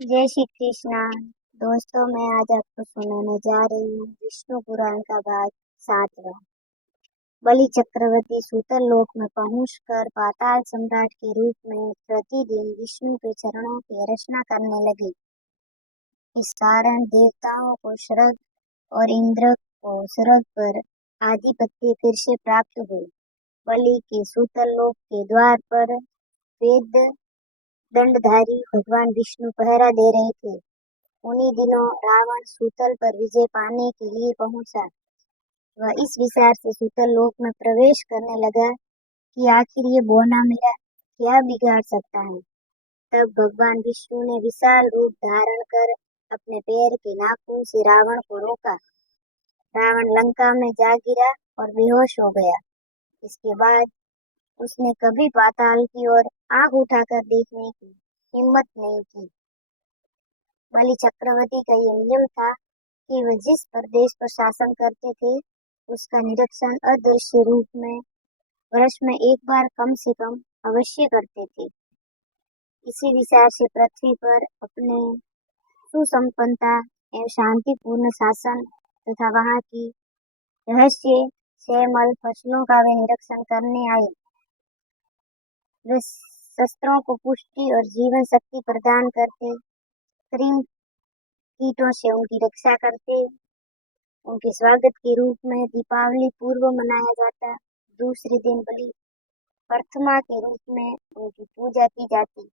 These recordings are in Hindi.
जय श्री कृष्णा। दोस्तों, मैं आज आपको सुनाने जा रही हूँ विष्णु पुराण का भाग 7वां। बलि चक्रवर्ती सूतल लोक में पहुंचकर पाताल सम्राट के रूप में प्रतिदिन विष्णु के चरणों की रचना करने लगे। इस कारण देवताओं को स्वर्ग और इंद्र को स्वर्ग पर आधिपत्य फिर से प्राप्त हुई। बलि के सूतल लोक के द्वार पर वेद दंडधारी भगवान विष्णु पहरा दे रहे थे। उन्हीं दिनों रावण सूतल पर विजय पाने के लिए पहुंचा। वह इस विचार से सूतल लोक में प्रवेश करने लगा कि आखिर ये बौना मेरा क्या बिगाड़ सकता है। तब भगवान विष्णु ने विशाल रूप धारण कर अपने पैर के नाखून से रावण को रोका। रावण लंका में जा गिरा और बेहोश हो गया। इसके बाद उसने कभी पाताल की ओर आंख उठाकर देखने की हिम्मत नहीं की। बलि चक्रवर्ती का ये नियम था कि वे जिस प्रदेश पर शासन करते थे उसका निरीक्षण अदृश्य रूप में वर्ष में एक बार कम से कम अवश्य करते थे। इसी विचार से पृथ्वी पर अपने सुसंपन्नता एवं शांतिपूर्ण शासन तथा वहां की रहस्य श्यामल फसलों का वे निरीक्षण करने आए। वे शस्त्रों को पुष्टि और जीवन शक्ति प्रदान करते, कृमि कीटों से उनकी रक्षा करते। उनके स्वागत के रूप में दीपावली पूर्व मनाया जाता। दूसरे दिन बलि प्रथमा के रूप में उनकी पूजा की जाती।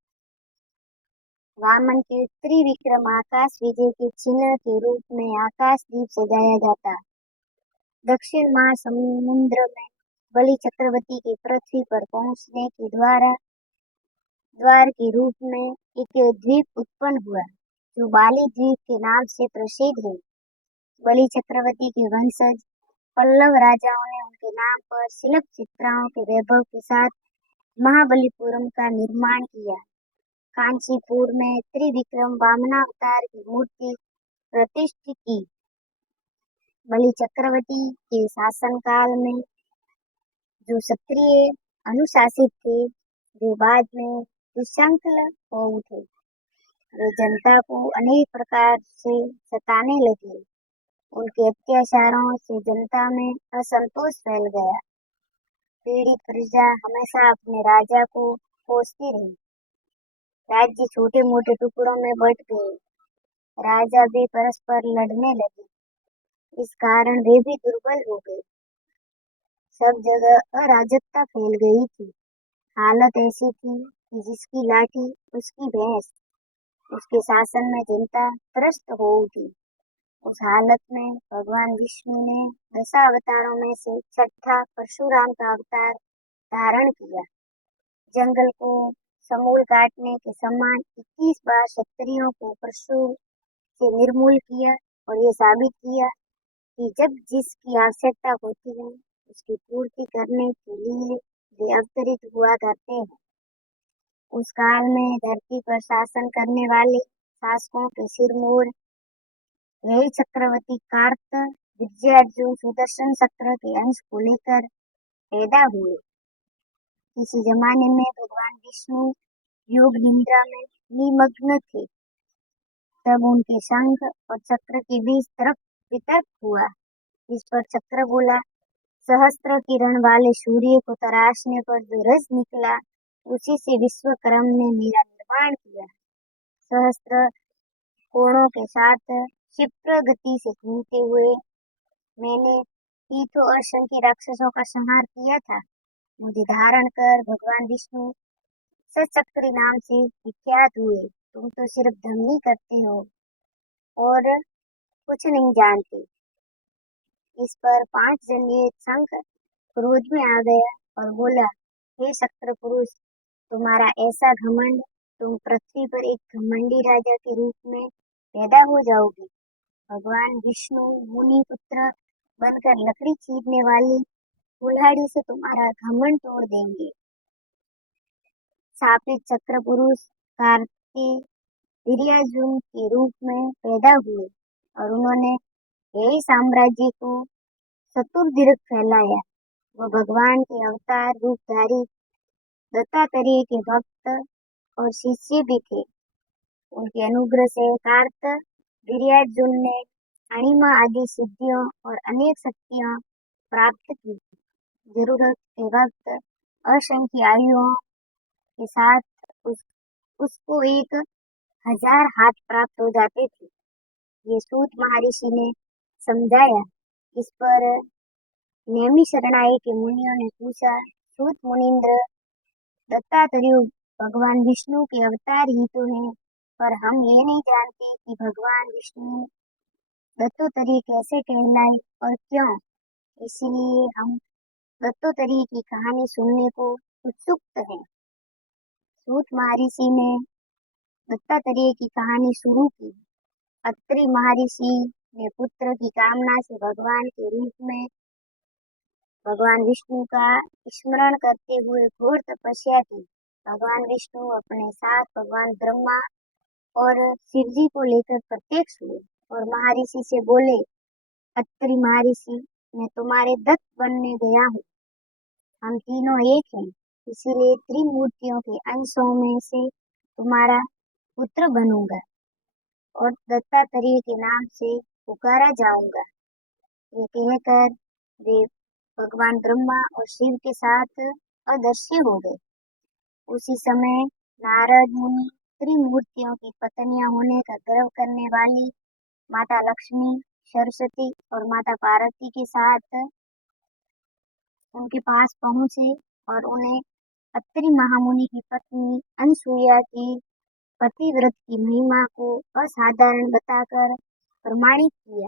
वामन के त्रिविक्रम आकाश विजय के चिन्ह के रूप में आकाश दीप सजाया जाता। दक्षिण महासमुद्र में बलि चक्रवर्ती के पृथ्वी पर पहुंचने के द्वार के रूप में एक द्वीप उत्पन्न हुआ जो बाली द्वीप के नाम से प्रसिद्ध है। बलि चक्रवर्ती के वंशज पल्लव राजाओं ने उनके नाम पर शिल्प चित्राओं के वैभव के साथ महाबलीपुरम का निर्माण किया। कांचीपुर में त्रिविक्रम वामनावतार की मूर्ति प्रतिष्ठित की। बलि चक्रवर्ती के शासनकाल में जो क्षत्रिय अनुशासित थे वे बाद में विशृंखल हो उठे। वे जनता को अनेक प्रकार से सताने लगे। उनके अत्याचारों से जनता में असंतोष फैल गया। पीड़ित प्रजा हमेशा अपने राजा को कोसती रही। राज्य छोटे मोटे टुकड़ों में बंट गए। राजा भी परस्पर लड़ने लगे। इस कारण वे भी दुर्बल हो गए। सब जगह अराजकता फैल गई थी। हालत ऐसी थी कि जिसकी लाठी उसकी भैंस। उसके शासन में जनता त्रस्त हो उठी। उस हालत में भगवान विष्णु ने दशावतारों में से छठा परशुराम का अवतार धारण किया। जंगल को समूल काटने के समान 21 बार क्षत्रियों को परशु से निर्मूल किया और ये साबित किया कि जब जिसकी आवश्यकता होती है उसकी पूर्ति करने के लिए वे अवतरित हुआ करते हैं। उस काल में धरती पर शासन करने वाले शासकों के सिरमौर यही चक्रवर्ती कार्त विजयार्जुन सुदर्शन चक्र के अंश को लेकर पैदा हुए। किसी जमाने में भगवान विष्णु योग निद्रा में निमग्न थे। तब उनके शंख और चक्र के बीच तरफ वितर्क हुआ। इस पर चक्र बोला, सहस्त्र किरण वाले सूर्य को तराशने पर जो रज निकला उसी से विश्वकर्म ने मेरा निर्माण किया। सहस्त्र कोणों के साथ क्षिप्र गति से घूमते हुए मैंने तीर्थों और असंख्य राक्षसों का संहार किया था। मुझे धारण कर भगवान विष्णु सचक्र नाम से विख्यात हुए। तुम तो सिर्फ धमनी करते हो और कुछ नहीं जानते। इस पर 5 जन्य शंख क्रोध में आ गया और बोला, हे शक्र पुरुष, तुम्हारा ऐसा घमंड, तुम पृथ्वी पर एक घमंडी राजा के रूप में पैदा हो जाओगे। भगवान विष्णु मुनि पुत्र बनकर लकड़ी चीरने वाली कुल्हाड़ी से तुम्हारा घमंड तोड़ देंगे। शापित चक्र पुरुष कार्तिक विजयार्जुन के रूप में पैदा हुए और उन्होंने यही साम्राज्य को चतुर्दिक फैलाया। वो भगवान के अवतार रूपधारी दत्तात्रेय के भक्त और शिष्य भी थे। उनके अनुग्रह से कार्तवीर्यार्जुन ने अणिमा आदि सिद्धियों और अनेक शक्तियां प्राप्त की। जरूरत के वक्त असंख्य आयुओं के साथ उसको 1000 हाथ प्राप्त हो जाते थे। ये सूत महर्षि ने समझाया। इस पर नेमी शरणाई के मुनियों ने पूछा, सूत मुनिंद्र, दत्तात्रेय भगवान विष्णु के अवतार ही तो हैं, पर हम ये नहीं जानते कि भगवान विष्णु दत्तात्रेय कैसे कहलाए और क्यों। इसलिए हम दत्तात्रेय की कहानी सुनने को उत्सुक हैं। सूत महर्षि ने दत्तात्रेय की कहानी शुरू की। अत्रि महर्षि ने पुत्र की कामना से भगवान के रूप में भगवान विष्णु का स्मरण करते हुए घोर तपस्या की। भगवान विष्णु अपने साथ भगवान ब्रह्मा और शिव जी को लेकर प्रत्यक्ष हुए और महर्षि से बोले, अत्रि महर्षि, मैं तुम्हारे दत्त बनने गया हूँ। हम तीनों एक हैं, इसीलिए त्रिमूर्तियों के अंशों में से तुम्हारा पुत्र बनूंगा और दत्तात्रेय के नाम से पुकारा जाऊंगा। ये कहकर वे भगवान ब्रह्मा और शिव के साथ अदृश्य हो गए। उसी समय नारद मुनि त्रिमूर्तियों की पत्नियां होने का गर्व करने वाली माता लक्ष्मी, सरस्वती और माता पार्वती के साथ उनके पास पहुंचे और उन्हें अत्रि महामुनि की पत्नी अनसुईया की पतिव्रत की महिमा को असाधारण बताकर प्रमाणित किया।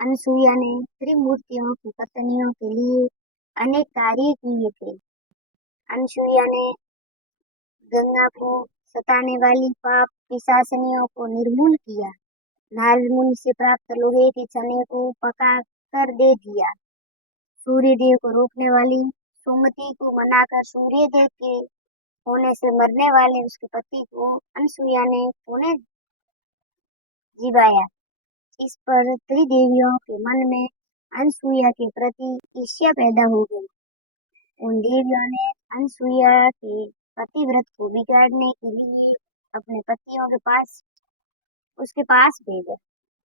अनसुईया ने त्रिमूर्तियों की पत्नियों के लिए अनेक कार्य किए थे। अनसुईया ने गंगा को सताने वाली पाप पिशाचनियों को निर्मूल किया। नारद मुनि से प्राप्त लोहे के चने को पका कर दे दिया। सूर्य देव को रोकने वाली सुमति को मनाकर सूर्य देव के होने से मरने वाले उसके पति को अनसुईया ने पुनः जिवाया। इस पर त्रिदेवियों के मन में अनसुईया के प्रति ईर्ष्या पैदा हो गई। उन देवियों ने अनसुईया के पतिव्रत को बिगाड़ने के लिए अपने पतियों के पास उसके पास भेजा।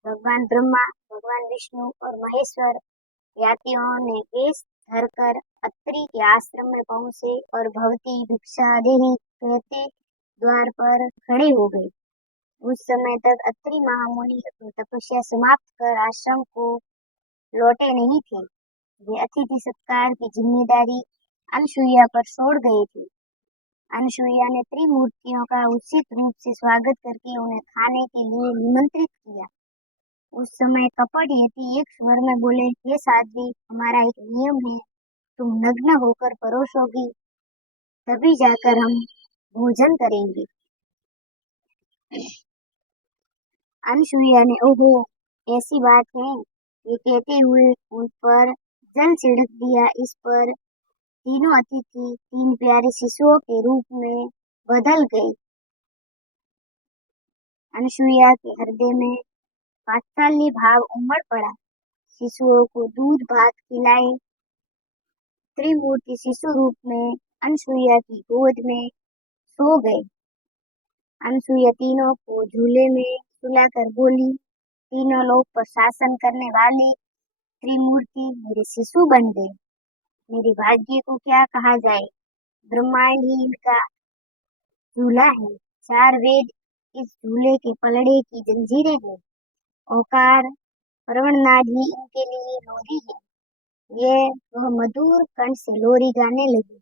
भगवान ब्रह्मा, भगवान विष्णु और महेश्वर यातियों ने वेश धरकर अत्रि के आश्रम में पहुंचे और भवती भिक्षा देहि कहते द्वार पर खड़े हो गए। उस समय तक अत्रि महामुनि अपनी तपस्या समाप्त कर आश्रम को लौटे नहीं थे। वे अतिथि सत्कार की जिम्मेदारी अनसुईया पर छोड़ गए थे। अनसुईया ने त्रिमूर्तियों का उचित रूप से स्वागत करके उन्हें खाने के लिए निमंत्रित किया। उस समय कपट यति एक स्वर में बोले, हे साध्वी, हमारा एक नियम है, तुम नग्न होकर परोसोगी तभी जाकर हम भोजन करेंगे। अनसुईया ने, ओहो, ऐसी बात है, ये कहते हुए उन पर जल छिड़क दिया। इस पर तीनों अतिथि 3 प्यारे शिशुओं के रूप में बदल गए। अनसुईया के हृदय में वात्सल्य भाव उमड़ पड़ा। शिशुओं को दूध भात खिलाए। त्रिमूर्ति शिशु रूप में अनसुईया की गोद में सो गए। अनसुईया तीनों को झूले में सुलाकर बोली, तीनों लोग पर शासन करने वाले त्रिमूर्ति मेरे शिशु बन गए। मेरे भाग्य को क्या कहा जाए। ब्रह्मांड ही इनका झूला है। 4 वेद इस झूले के पलड़े की जंजीरें हैं। ओकार प्रवणनाद ही इनके लिए लोरी है। वह मधुर कंठ से लोरी गाने लगी।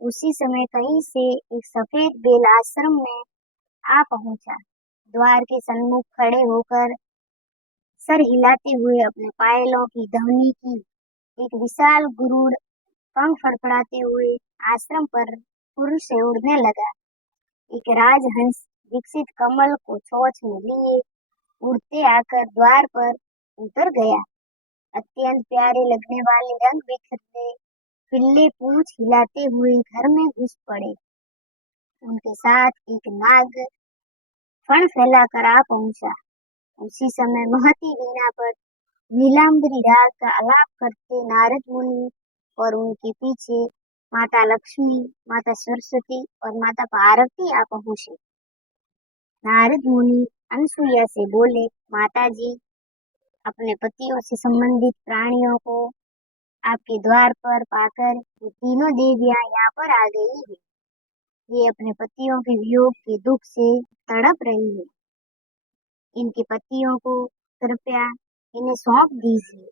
उसी समय कहीं से एक सफेद बेल आश्रम में आ पहुंचा। द्वार के सन्मुख खड़े होकर सर हिलाते हुए अपने पायलों की ध्वनि की एक विशाल गुरुड़ पंख फड़फड़ाते हुए आश्रम पर फुर से उड़ने लगा। एक राजहंस विकसित कमल को चोंच में लिए उड़ते आकर द्वार पर उतर गया। अत्यंत प्यारे लगने वाले रंग बिखरते पिल्ले पूंछ हिलाते हुए घर में घुस पड़े। उनके साथ एक नाग फण फैलाकर आ पहुंचा। उसी समय महती वीणा पर नीलांबरी राग का आलाप करते नारद मुनि और उनके पीछे माता लक्ष्मी, माता सरस्वती और माता पार्वती आ पहुंचे। नारद मुनि अनसुईया से बोले, माता जी, अपने पतियों से संबंधित प्राणियों को आपके द्वार पर पाकर ये तीनों देवियां यहाँ पर आ गई है। ये अपने पतियों के वियोग के दुख से तड़प रही है। इनके पतियों को कृपया इन्हें सौंप दीजिए।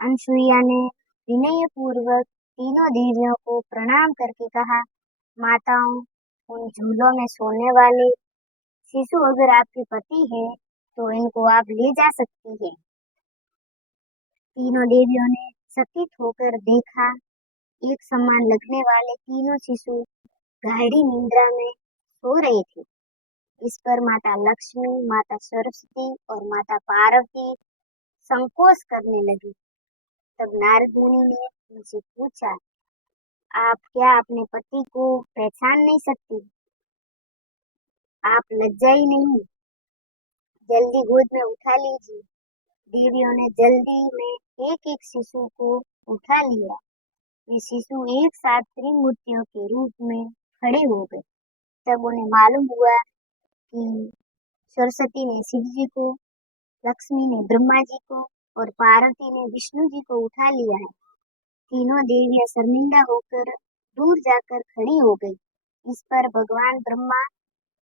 अनसुईया ने विनय पूर्वक तीनों देवियों को प्रणाम करके कहा, माताओं, उन झूलों में सोने वाले शिशु अगर आपके पति हैं तो इनको आप ले जा सकती हैं। तीनों देवियों ने चकित होकर देखा, एक समान लगने वाले तीनों शिशु गाढ़ी निद्रा में सो रहे थे। इस पर माता लक्ष्मी, माता सरस्वती और माता पार्वती संकोच करने लगी। तब नारद मुनि ने उनसे पूछा, आप क्या अपने पति को पहचान नहीं सकती? आप लज्जाई नहीं? जल्दी गोद में उठा लीजिए। देवियों ने जल्दी में एक एक शिशु को उठा लिया। ये शिशु एक साथ त्रिमूर्तियों के रूप में खड़े हो गए। तब उन्हें मालूम हुआ कि सरस्वती ने शिव जी को, लक्ष्मी ने ब्रह्मा जी को और पार्वती ने विष्णु जी को उठा लिया है। तीनों देवियां शर्मिंदा होकर दूर जाकर खड़ी हो गई। इस पर भगवान ब्रह्मा,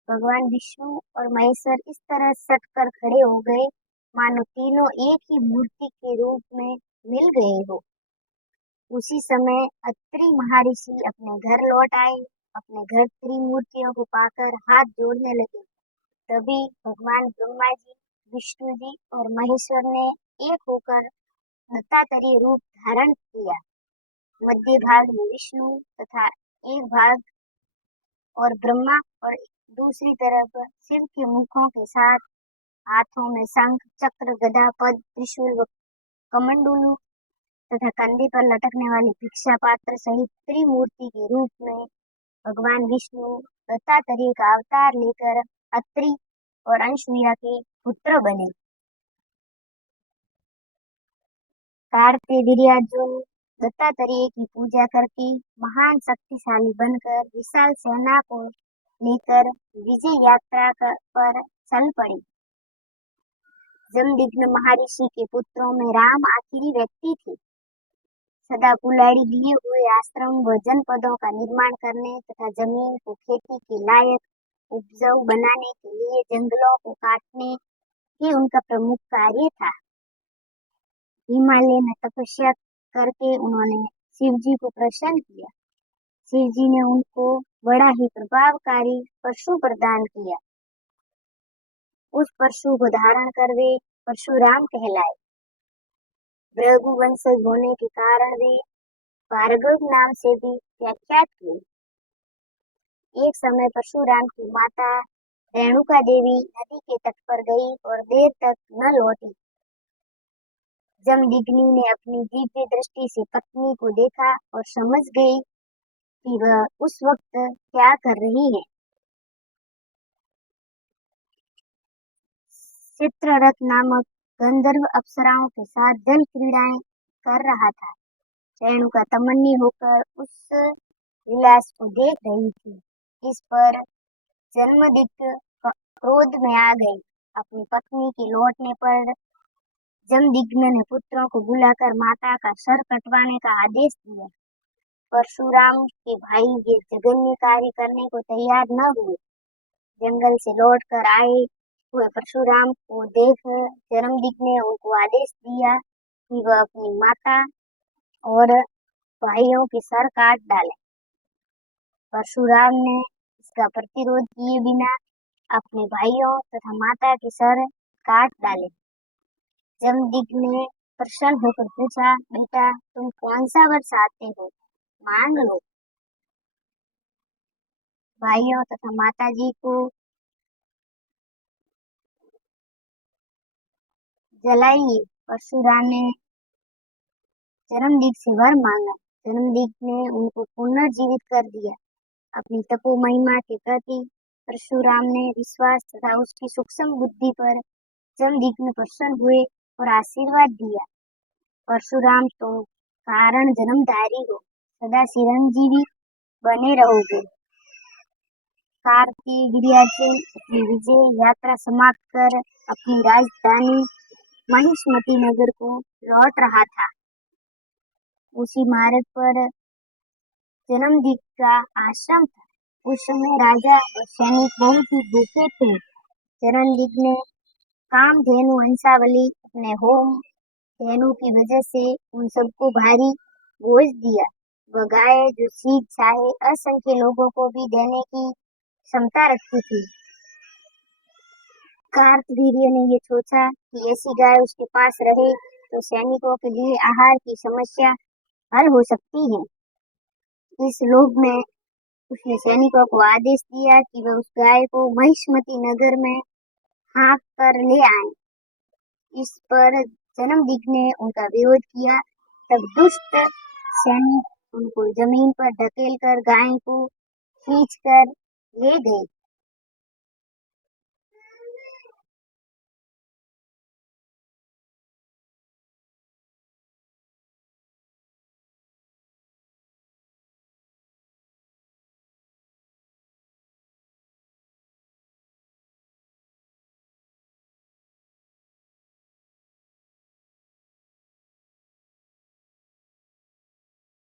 भगवान विष्णु और महेश्वर इस तरह सट कर खड़े हो गए मानो तीनों एक ही मूर्ति के रूप में मिल गए हो। उसी समय अत्रि महर्षि अपने घर लौट आए। अपने घर त्रिमूर्तियों को पाकर हाथ जोड़ने लगे। तभी भगवान ब्रह्मा जी, विष्णु जी और महेश्वर ने एक होकर दत्तात्रेय रूप धारण किया। मध्य भाग में विष्णु तथा एक भाग और ब्रह्मा और दूसरी तरफ शिव के मुखों के साथ हाथों में शंख, चक्र, गदा, पद्म, त्रिशूल व कमंडलू तथा कंधे पर लटकने वाले भिक्षा पात्र सहित त्रिमूर्ति के रूप में भगवान विष्णु दत्तात्रेय का अवतार लेकर अत्रि और अनसुईया के पुत्र बने। कार्तिवीर्यार्जुन दत्तात्रेय की पूजा करके महान शक्तिशाली बनकर विशाल सेना को लेकर विजय यात्रा पर चल पड़े। जमदग्नि महर्षि के पुत्रों में राम आखिरी व्यक्ति थे। सदा कुल्हाड़ी लिए हुए आश्रम व जनपदों का निर्माण करने तथा जमीन को खेती के लायक उपजाऊ बनाने के लिए जंगलों को काटने ही उनका प्रमुख कार्य था। हिमालय में तपस्या करके उन्होंने शिव जी को प्रसन्न किया। शिव जी ने उनको बड़ा ही प्रभावकारी परशु प्रदान किया। उस परशु को धारण कर वे परशुराम कहलाए। भृगु वंशज होने के कारण वे भार्गव नाम से भी व्याख्यात हुए। एक समय परशुराम की माता रेणुका देवी नदी के तट पर गई और देर तक न लौटी। जमदग्नि ने अपनी दिव्य दृष्टि से पत्नी को देखा और समझ गई कि वह उस वक्त क्या कर रही है। चित्ररथ नामक गंधर्व अप्सराओं के साथ जल क्रीड़ाएं कर रहा था। रेणुका तमन्नी होकर उस विलास को देख रही थी। इस पर जमदग्नि क्रोध में आ गई। अपनी पत्नी के लौटने पर जमदग्नि ने पुत्रों को बुलाकर माता का सर कटवाने का आदेश दिया। परशुराम के भाई ये जघन्य कार्य करने को तैयार न हुए। जंगल से लौटकर आए हुए परशुराम को देख जमदग्नि ने उनको आदेश दिया कि वह अपनी माता और भाइयों के सर काट डाले। परशुराम ने इसका प्रतिरोध किए बिना अपने भाइयों तथा माता के सर काट डाले। जमदग्नि ने प्रसन्न होकर पूछा, बेटा तुम कौन सा वर चाहते हो, मांग लो। भाइयों तथा माता जी को जलाइए। परशुराम ने जमदग्नि से वर मांगा। जमदग्नि ने उनको पुनर्जीवित कर दिया। अपनी तपो महिमा के प्रति परशुराम ने विश्वास तथा उसकी सूक्ष्म बुद्धि पर जमदग्नि प्रसन्न हुए और आशीर्वाद दिया। परशुराम तो कारण जन्मधारी हो, सदा चिरंजीवी बने रहोगे। कार्तिवीर्यार्जुन अपनी विजय यात्रा समाप्त कर अपनी राजधानी महिष्मती नगर को लौट रहा था। उसी मार्ग पर जन्मदीप का आश्रम था। उस समय राजा और सैनिक बहुत ही भूखे थे। चरणदीप ने कामधेनु हंसावली अपने होम धेनु की वजह से उन सबको भारी बोझ दिया। वह गाय जो सीध चाहे असंख्य लोगों को भी देने की क्षमता रखती थी। कार्तवीर्य ने ये सोचा कि ऐसी गाय उसके पास रहे तो सैनिकों के लिए आहार की समस्या हल हो सकती है। इस लोभ में उसने सैनिकों को आदेश दिया कि वह उस गाय को महिष्मती नगर में हाँक कर ले आए। इस पर जन्मदीप ने उनका विरोध किया। तब दुष्ट सैनिक उनको जमीन पर ढकेल कर गाय को खींच कर ले गए।